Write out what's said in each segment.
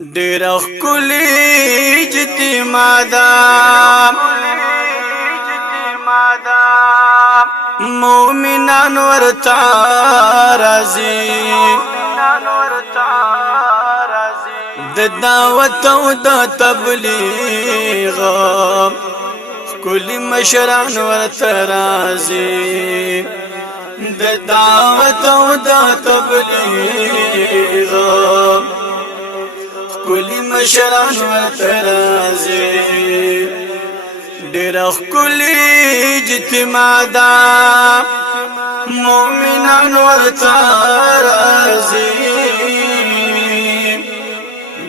ډېر ښکلی اجتماع ده مومنان ورته راځي د دعوت او د تبلیغ ښکلی مشران ورته راځي د دعوت او د تبلیغ ښکلی مشران ورته راځي ډېر ښکلی اجتماع ده مومنان ورته راځي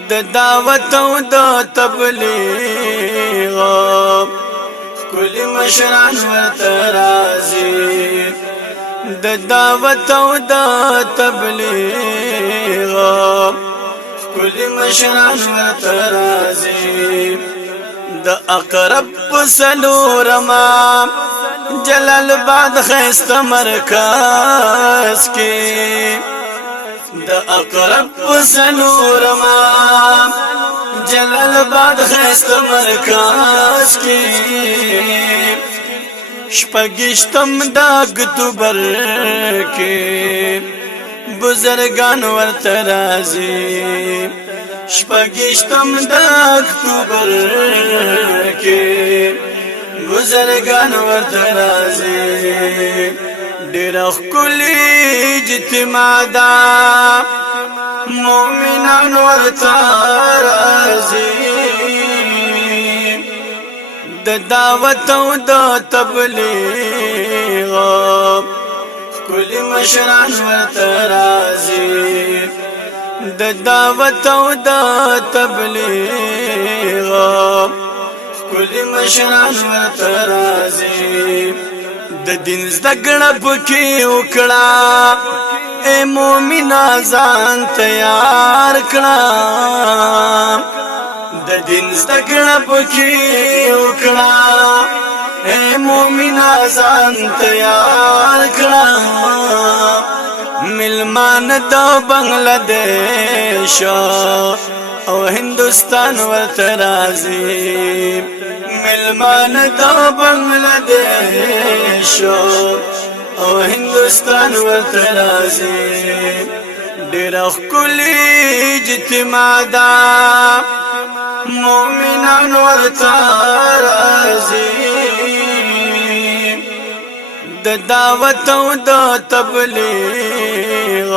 د دعوت او د تبلیغ ښکلی مشران ورته راځي د دعوت او د تبلیغ ښکلی مشران ورته راځي د اقرب پسلورما جلال آباد خیسته مرکز کې د اقرب پسلورما جلال آباد خیسته مرکز کې شپږشتم د اکتوبر کې بزرگان ورته راځي شپږشتم د اکتوبر کې بزرگان ورته راځي ډېر ښکلی اجتماع ده مومنان ورته راځي د دعوت او د تبلیغ ښکلی مشران ورته راځي د دعوت او د تبلیغ ښکلی مشران ورته راځي د دین زده کړه پکې وکړه اے مومنا ځان تیار کړه د دین زده کړه پکې وکړه اے مومنا ځان تیار کړه ملمان د بنگلادیش او هندوستان ورته راځي ملمان د بنگلادیش او هندوستان ورته راځي ډېر ښکلی اجتماع ده مومنان ورته راځي د دعوت او د تبلیغ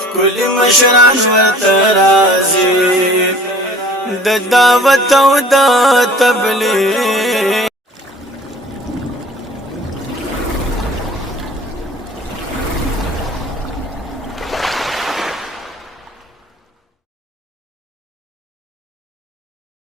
ښکلی مشران ورته راځي د دعوت او د تبلیغ